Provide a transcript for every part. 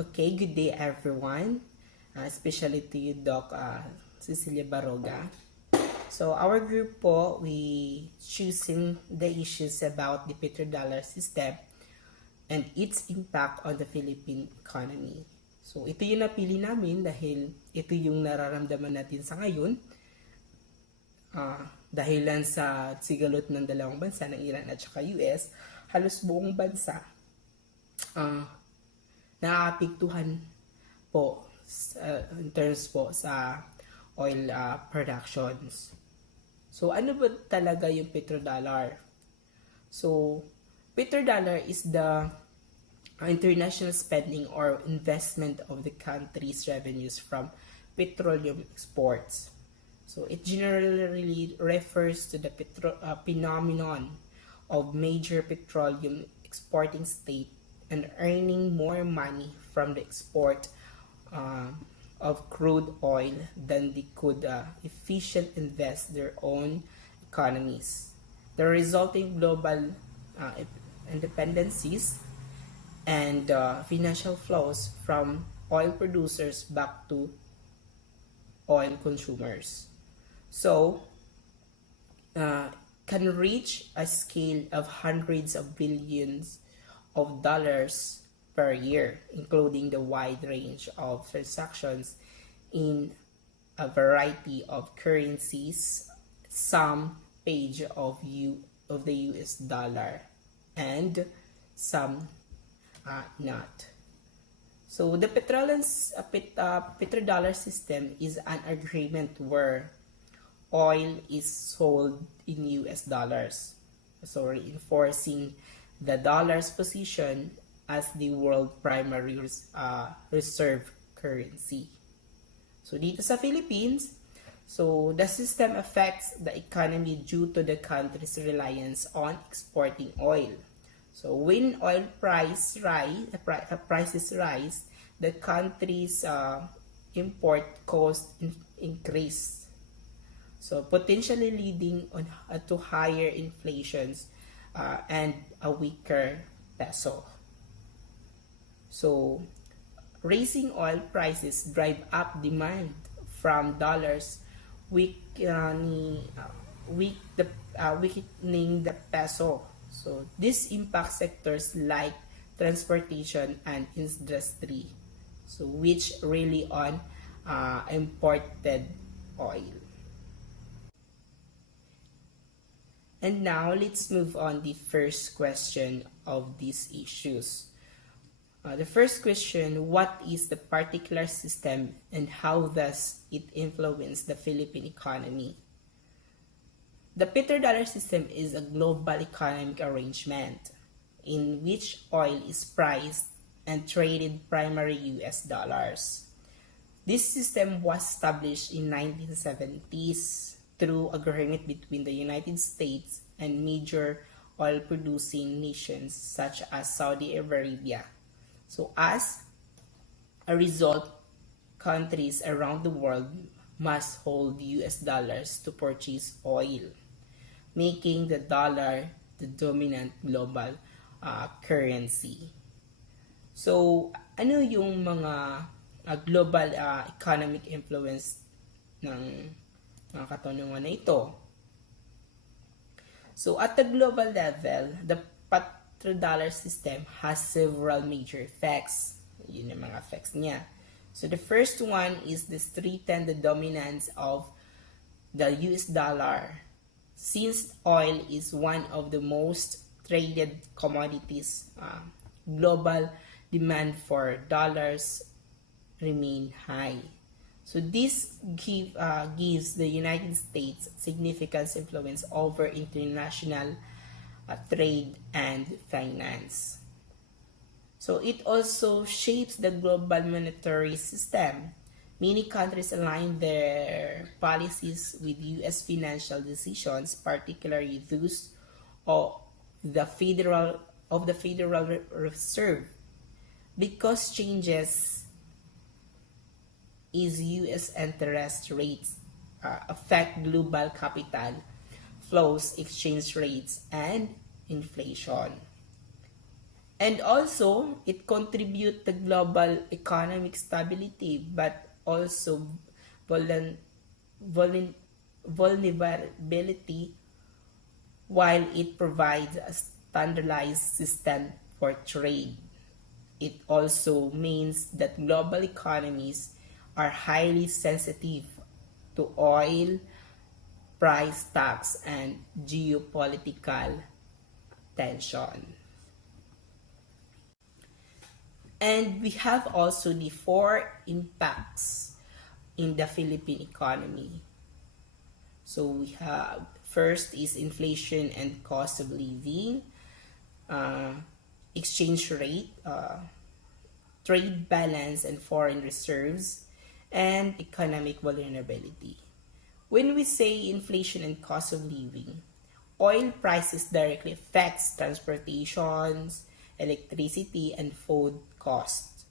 Okay, good day everyone, especially to you Doc Cecilia Baroga. So our group po, we choosing the issues about the petrodollar system and its impact on the Philippine economy. So ito yung napili namin dahil ito yung nararamdaman natin sa ngayon dahilan sa sigalot ng dalawang bansa ng Iran at saka US, halos buong bansa naapektuhan po in terms po sa oil productions. So ano ba talaga yung petrodollar? So petrodollar is the international spending or investment of the country's revenues from petroleum exports. So it generally refers to the phenomenon of major petroleum exporting state and earning more money from the export of crude oil than they could efficiently invest their own economies. The resulting global independencies and financial flows from oil producers back to oil consumers. So, can reach a scale of hundreds of billions of dollars per year, including the wide range of transactions in a variety of currencies, some page of the US dollar, and some not. So the petrodollar system is an agreement where oil is sold in US dollars, so reinforcing the dollar's position as the world primary reserve currency. So dito sa Philippines, so the system affects the economy due to the country's reliance on exporting oil. So when oil prices rise, the country's import cost increase. So potentially leading to higher inflations and a weaker peso. So raising oil prices drive up demand from dollars, weakening the peso. So this impacts sectors like transportation and industry, so which really on imported oil. And now let's move on the first question of these issues. The first question, what is the particular system and how does it influence the Philippine economy? The petrodollar system is a global economic arrangement in which oil is priced and traded primarily US dollars. This system was established in 1970s through agreement between the United States and major oil-producing nations such as Saudi Arabia. So as a result, countries around the world must hold US dollars to purchase oil, making the dollar the dominant global currency. So, ano yung mga global economic influence ng mga katanungan na ito? So, at the global level, the petrodollar system has several major effects. Yun yung mga effects niya. So, the first one is to strengthen the dominance of the US dollar. Since oil is one of the most traded commodities, global demand for dollars remain high. So this gives the United States significant influence over international trade and finance. So it also shapes the global monetary system. Many countries align their policies with US financial decisions, particularly those of the Federal Reserve, because changes is US interest rates affect global capital flows, exchange rates, and inflation. And also, it contributes to global economic stability, but also vuln- vuln- vulnerability while it provides a standardized system for trade. It also means that global economies are highly sensitive to oil price tax and geopolitical tension. And we have also the four impacts in the Philippine economy. So we have first is inflation and cost of living, uh, exchange rate, trade balance and foreign reserves, and economic vulnerability. When we say inflation and cost of living, oil prices directly affects transportations, electricity, and food costs.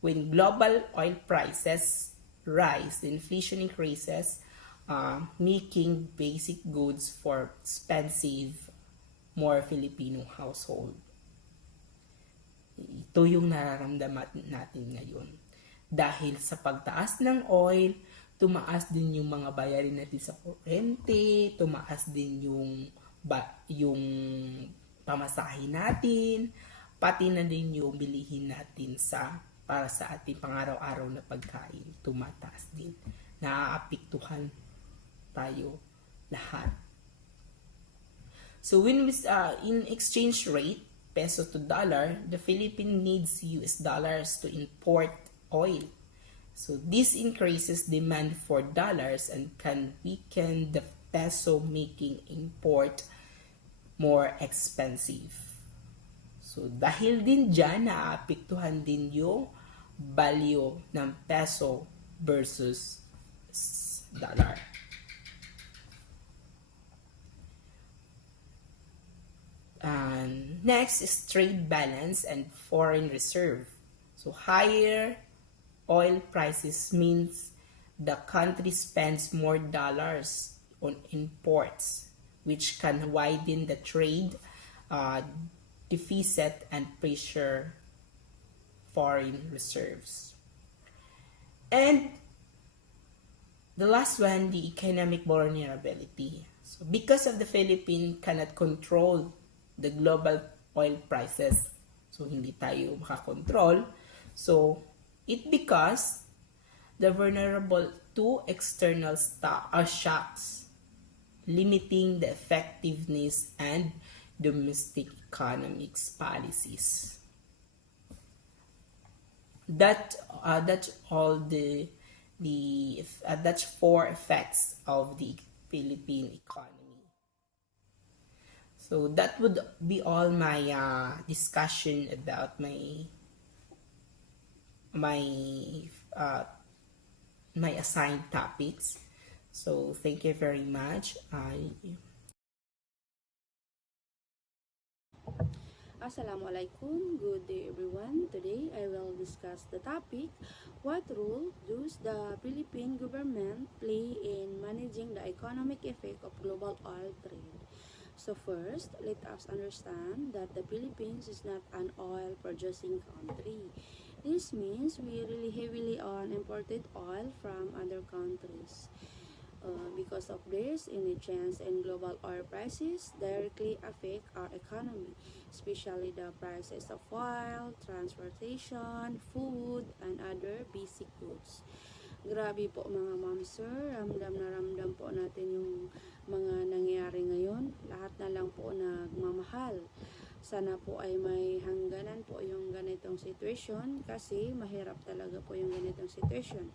When global oil prices rise, the inflation increases, making basic goods for expensive, more Filipino household. Ito yung nararamdaman natin ngayon. Dahil sa pagtaas ng oil, tumaas din yung mga bayarin natin sa kuryente, tumaas din yung pamasahe natin, pati na din yung bilihin natin para sa ating pang-araw-araw na pagkain, tumataas din. Naaapektuhan tayo lahat. So when we in exchange rate, peso to dollar, the Philippines needs US dollars to import oil. So this increases demand for dollars and can weaken the peso, making import more expensive. So dahil din dyan, naapektuhan din yung value ng peso versus dollar. Next is trade balance and foreign reserve. So higher oil prices means the country spends more dollars on imports, which can widen the trade deficit and pressure foreign reserves. And the last one, the economic vulnerability. So because of the Philippines cannot control the global oil prices, so hindi tayo makakontrol, so it becomes the vulnerable to external shocks, limiting the effectiveness and domestic economics policies. That's all that's four effects of the Philippine economy. So that would be all my discussion about my assigned topics. So thank you very much. Assalamualaikum. Good day everyone. Today I will discuss the topic, what role does the Philippine government play in managing the economic effect of global oil trade? So first, let us understand that the Philippines is not an oil producing country. This means we rely heavily on imported oil from other countries. Because of this, any change in global oil prices directly affect our economy, especially the prices of oil, transportation, food, and other basic goods. Grabe po mga ma'am sir, ramdam na ramdam po natin yung mga nangyayari ngayon. Lahat na lang po nagmamahal. Sana po ay may hangganan po yung ganitong situation kasi mahirap talaga po yung ganitong situation.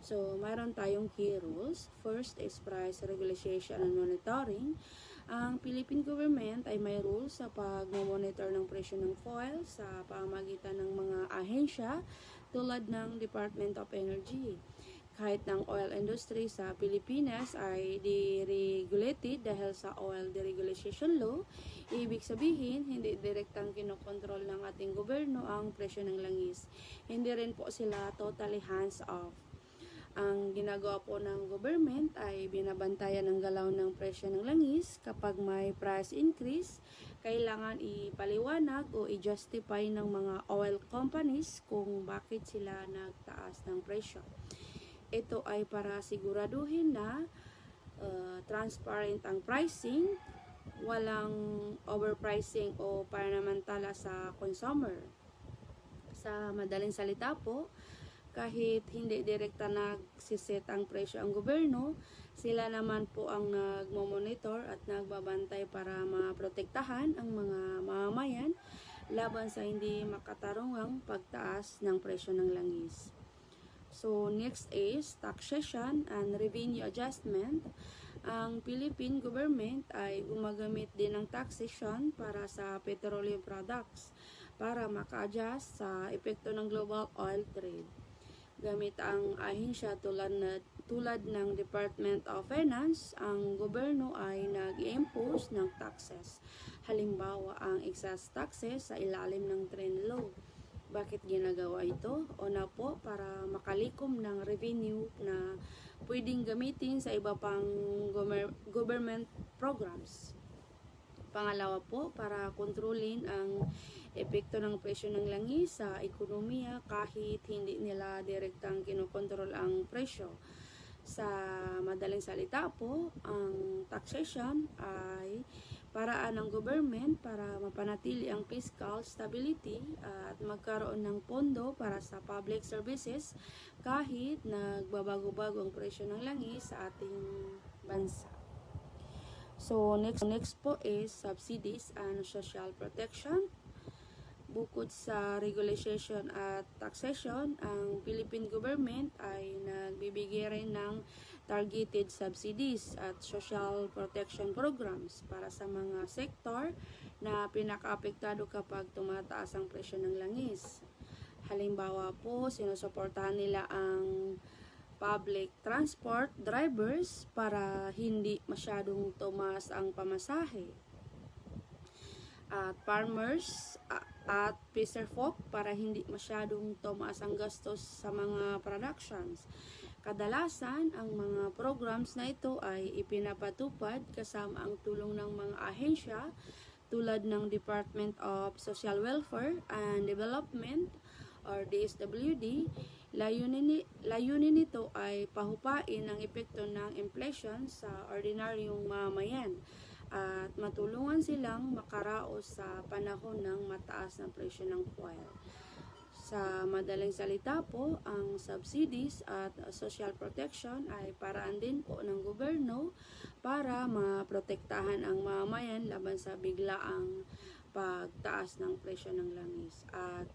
So, mayroon tayong key rules. First is price regulation and monitoring. Ang Philippine government ay may rules sa pag-monitor ng presyo ng fuel sa pamamagitan ng mga ahensya tulad ng Department of Energy. Kahit ng oil industry sa Pilipinas ay deregulated dahil sa Oil Deregulation Law, ibig sabihin, hindi direktang kinokontrol ng ating gobyerno ang presyo ng langis. Hindi rin po sila totally hands-off. Ang ginagawa po ng government ay binabantayan ang galaw ng presyo ng langis. Kapag may price increase, kailangan ipaliwanag o i-justify ng mga oil companies kung bakit sila nagtaas ng presyo. Ito ay para siguraduhin na transparent ang pricing, walang overpricing o panamantala sa consumer. Sa madaling salita po, kahit hindi direkta nagsiset ang presyo ang gobyerno, sila naman po ang nagmo-monitor at nagbabantay para maprotektahan ang mga mamamayan laban sa hindi makatarungang pagtaas ng presyo ng langis. So next is taxation and revenue adjustment. Ang Philippine government ay gumagamit din ng taxation para sa petroleum products para maka-adjust sa epekto ng global oil trade. Gamit ang ahensya tulad ng Department of Finance, ang gobyerno ay nag-impose ng taxes. Halimbawa, ang excess taxes sa ilalim ng trend law. Bakit ginagawa ito? Una po, para makalikom ng revenue na pwedeng gamitin sa iba pang government programs. Pangalawa po, para kontrolin ang epekto ng presyo ng langis sa ekonomiya kahit hindi nila direktang kinokontrol ang presyo. Sa madaling salita po, ang taxation ay paraan ng government para mapanatili ang fiscal stability at magkaroon ng pondo para sa public services kahit nagbabago-bago ang presyo ng langis sa ating bansa. So next po is subsidies and social protection. Bukod sa regulation at taxation, ang Philippine government ay nagbibigay rin ng targeted subsidies at social protection programs para sa mga sektor na pinaka-apektado kapag tumataas ang presyo ng langis. Halimbawa po, sinusuportahan nila ang public transport drivers para hindi masyadong tumaas ang pamasahe. At farmers at fisherfolk para hindi masyadong tumaas ang gastos sa mga productions. Kadalasan, ang mga programs na ito ay ipinapatupad kasama ang tulong ng mga ahensya tulad ng Department of Social Welfare and Development or DSWD. Layunin nito ay pahupain ang epekto ng inflation sa ordinaryong mamamayan at matulungan silang makaraos sa panahon ng mataas na presyo ng fuel. Sa madaling salita po, ang subsidies at social protection ay paraan din po ng gobyerno para maprotektahan ang mamamayan laban sa biglaang pagtaas ng presyo ng langis at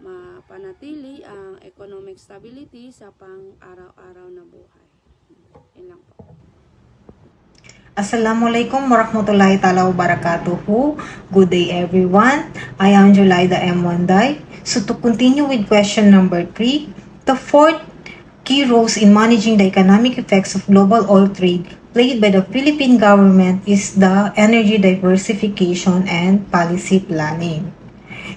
mapanatili ang economic stability sa pang-araw-araw na buhay. Yan lang po. Assalamualaikum warahmatullahi ta'ala wabarakatuh. Good day everyone. I am Julaida M. Wanday. So to continue with question number 3, the fourth key roles in managing the economic effects of global oil trade played by the Philippine government is the energy diversification and policy planning.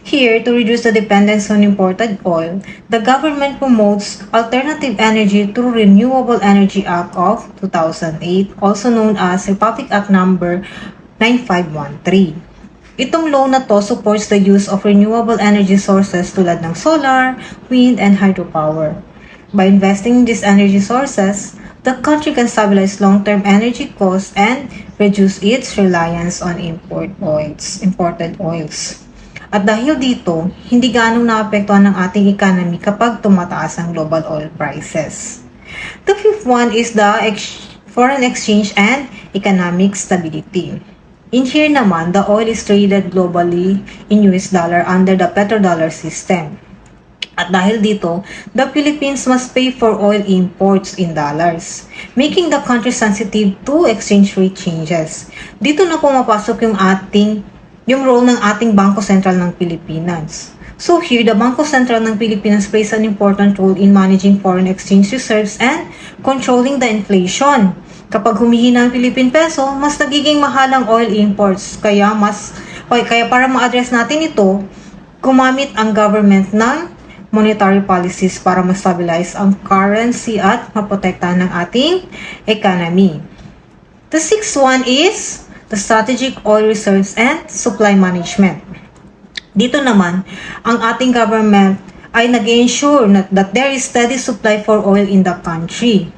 Here, to reduce the dependence on imported oil, the government promotes alternative energy through Renewable Energy Act of 2008, also known as Republic Act number 9513. Itong law na to supports the use of renewable energy sources tulad ng solar, wind, and hydropower. By investing in these energy sources, the country can stabilize long-term energy costs and reduce its reliance on imported oils. At dahil dito, hindi ganong naapektuhan ng ating economy kapag tumataas ang global oil prices. The fifth one is the foreign exchange and economic stability. In here naman, the oil is traded globally in US dollar under the petrodollar system. At dahil dito, the Philippines must pay for oil imports in dollars, making the country sensitive to exchange rate changes. Dito na pumapasok yung role ng ating Bangko Sentral ng Pilipinas. So here, the Bangko Sentral ng Pilipinas plays an important role in managing foreign exchange reserves and controlling the inflation. Kapag humihina ang Philippine peso, mas nagiging mahal ang oil imports. Kaya para ma-address natin ito, gumamit ang government ng monetary policies para ma-stabilize ang currency at maprotektahan ng ating economy. The sixth one is the strategic oil reserves and supply management. Dito naman, ang ating government ay nag-ensure that there is steady supply for oil in the country.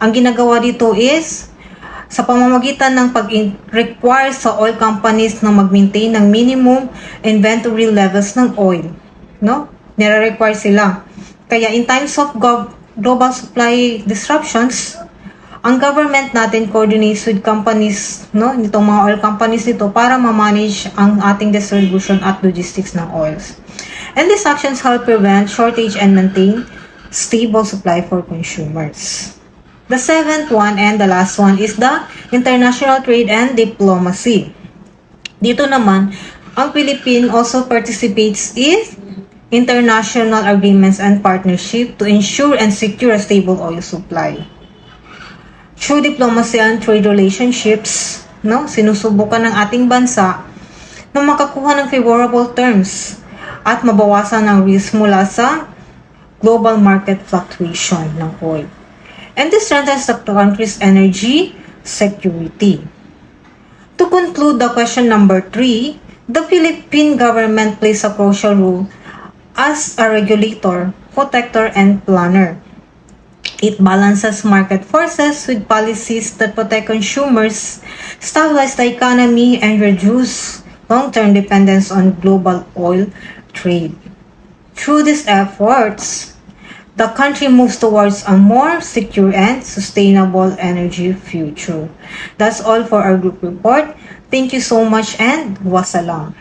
Ang ginagawa dito is sa pamamagitan ng pag-require sa oil companies na mag-maintain ng minimum inventory levels ng oil. No? Nire-require sila. Kaya in times of global supply disruptions, ang government natin coordinates with companies, no, nitong mga oil companies dito para ma-manage ang ating distribution at logistics ng oils. And these actions help prevent shortage and maintain stable supply for consumers. The seventh one and the last one is the international trade and diplomacy. Dito naman, ang Philippines also participates in international agreements and partnership to ensure and secure a stable oil supply. Through diplomacy and trade relationships, no, sinusubukan ng ating bansa na makakuha ng favorable terms at mabawasan ang risk mula sa global market fluctuation ng oil. And this strengthens the country's energy security. To conclude the question number 3, the Philippine government plays a crucial role as a regulator, protector, and planner. It balances market forces with policies that protect consumers, stabilize the economy, and reduce long-term dependence on global oil trade. Through these efforts, the country moves towards a more secure and sustainable energy future. That's all for our group report. Thank you so much and wassalam.